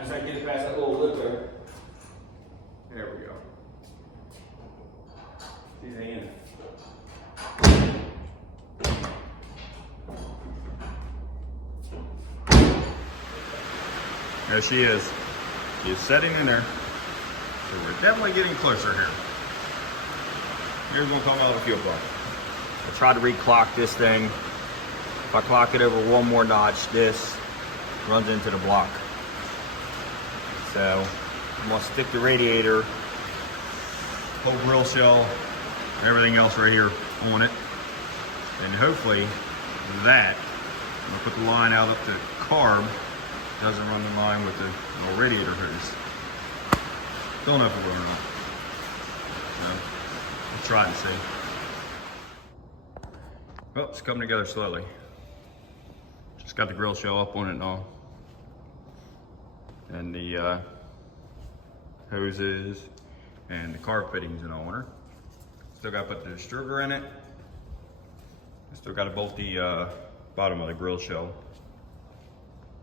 I just had to get it past that little lip there. There we go. She's in. There she is. She's setting in there. So we're definitely getting closer here. Here's gonna come out of the fuel pump. I tried to reclock this thing. If I clock it over one more notch, this runs into the block. So I'm gonna stick the radiator, whole grill shell, everything else right here on it. And hopefully that, I'm gonna put the line out up to carb, doesn't run the line with the little radiator hose. Don't know if it will or not. So, we'll try and see. Well, it's coming together slowly. Just got the grill shell up on it and all. And the hoses and the carb fittings and all on her. Still got to put the distributor in it. Still got to bolt the bottom of the grill shell.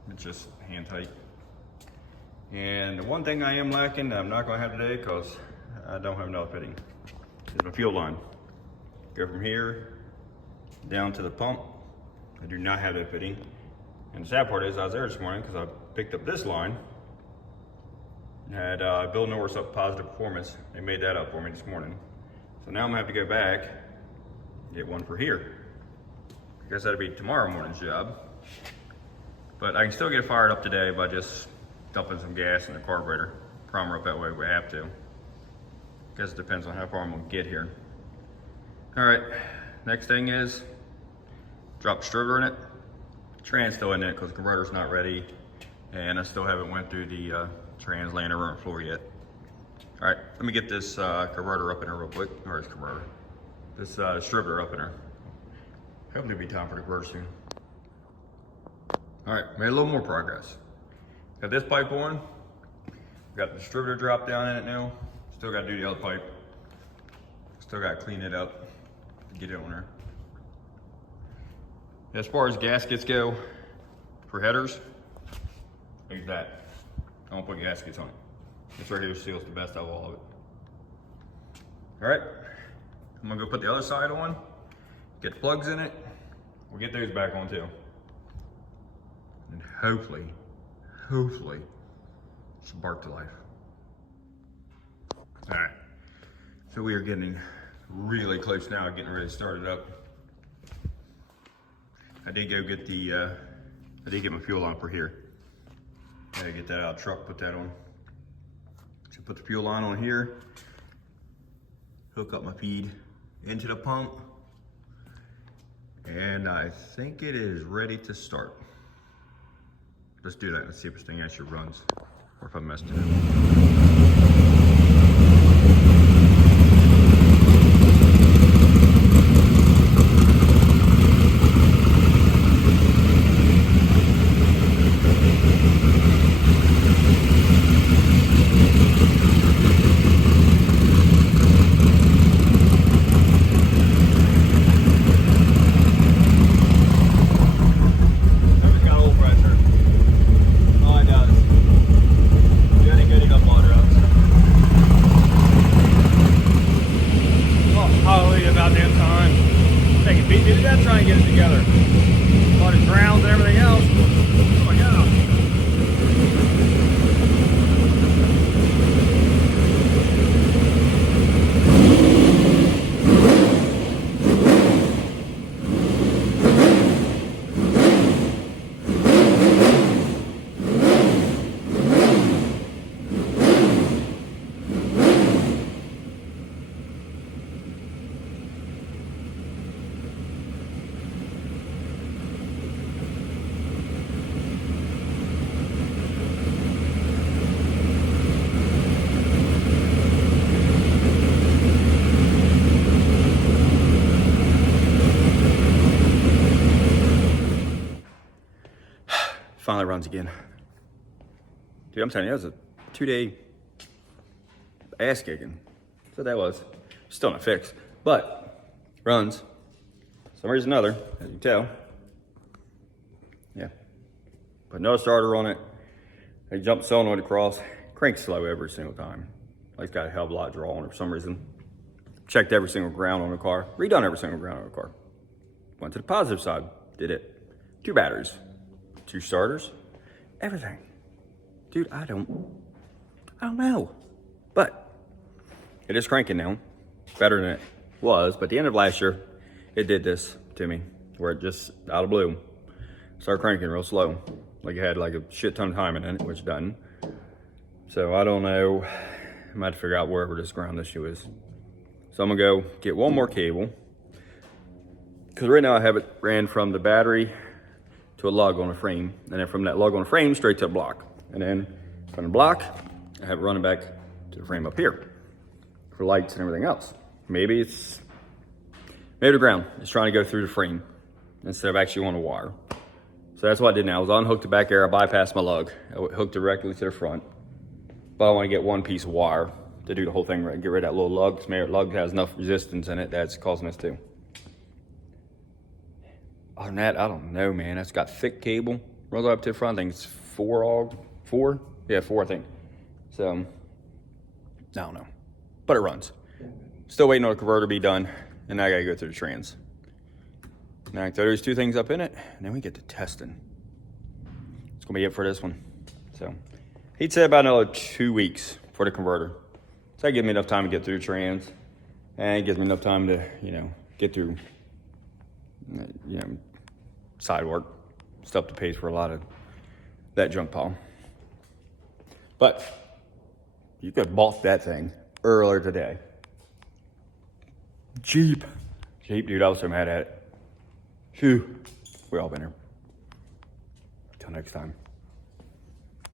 It's just hand tight. And the one thing I am lacking that I'm not going to have today because I don't have another fitting is my fuel line. Go from here down to the pump. I do not have that fitting. And the sad part is I was there this morning because I picked up this line. Had Bill Norris up Positive Performance. They made that up for me this morning. So now I'm gonna have to go back, get one for here. I guess that'll be tomorrow morning's job. But I can still get it fired up today by just dumping some gas in the carburetor. Prime her up that way if we have to. Guess it depends on how far I'm gonna get here. All right, next thing is drop distributor in it. Tran's still in it because the converter's not ready. And I still haven't went through the trans laying over on the floor yet. All right, let me get this converter up in there real quick. Or this converter. This distributor up in there. Hopefully it'll be time for the converter soon. All right, made a little more progress. Got this pipe on. Got the distributor drop down in it now. Still got to do the other pipe. Still got to clean it up, get it on there. As far as gaskets go, for headers, use that. I don't put gaskets on it. This right here seals the best out of all of it. All right, I'm gonna go put the other side on, get the plugs in it. We'll get those back on too. And hopefully, she'll bark to life. All right, so we are getting really close now, getting ready to start it up. I did go get the, I did get my fuel line for here. I gotta get that out of the truck, put that on. So put the fuel line on here, hook up my feed into the pump, and I think it is ready to start. Let's do that. Let's see if this thing actually runs, or if I messed it up. Finally runs again. Dude, I'm telling you, that was a 2-day ass kicking. So that was still not fixed, but runs. For some reason or another, as you can tell. Yeah. Put another starter on it. I jump solenoid across, crank slow every single time. Like it's got a hell of a lot of draw on it for some reason. Checked every single ground on the car, redone every single ground on the car. Went to the positive side, did it. 2 batteries, 2 starters, everything. Dude, I don't know. But it is cranking now, better than it was. But at the end of last year, it did this to me, where it just, out of blue, started cranking real slow. Like it had like a shit ton of timing in it, which it doesn't. So I don't know, I might have to figure out wherever this ground issue is. So I'm gonna go get one more cable. Because right now I have it ran from the battery to a lug on a frame. And then from that lug on a frame, straight to a block. And then from the block, I have it running back to the frame up here for lights and everything else. Maybe the ground is trying to go through the frame instead of actually on the wire. So that's what I did now. I was unhooked the back air, I bypassed my lug. I hooked directly to the front. But I want to get one piece of wire to do the whole thing right. Get rid of that little lug. This lug has enough resistance in it that's causing this too. Other than that, I don't know, man. It's got thick cable. Runs up to the front. I think it's 4? Yeah, 4, I think. So, I don't know. But it runs. Still waiting on the converter to be done. And now I got to go through the trans. Now I throw those 2 things up in it. And then we get to testing. It's going to be it for this one. So, he'd say about another 2 weeks for the converter. So that gives me enough time to get through the trans. And it gives me enough time to, get through, side work. Stuff to pay for a lot of that junk pile. But you could have bought that thing earlier today. Cheap, dude. I was so mad at it. Phew. We all been here. Till next time.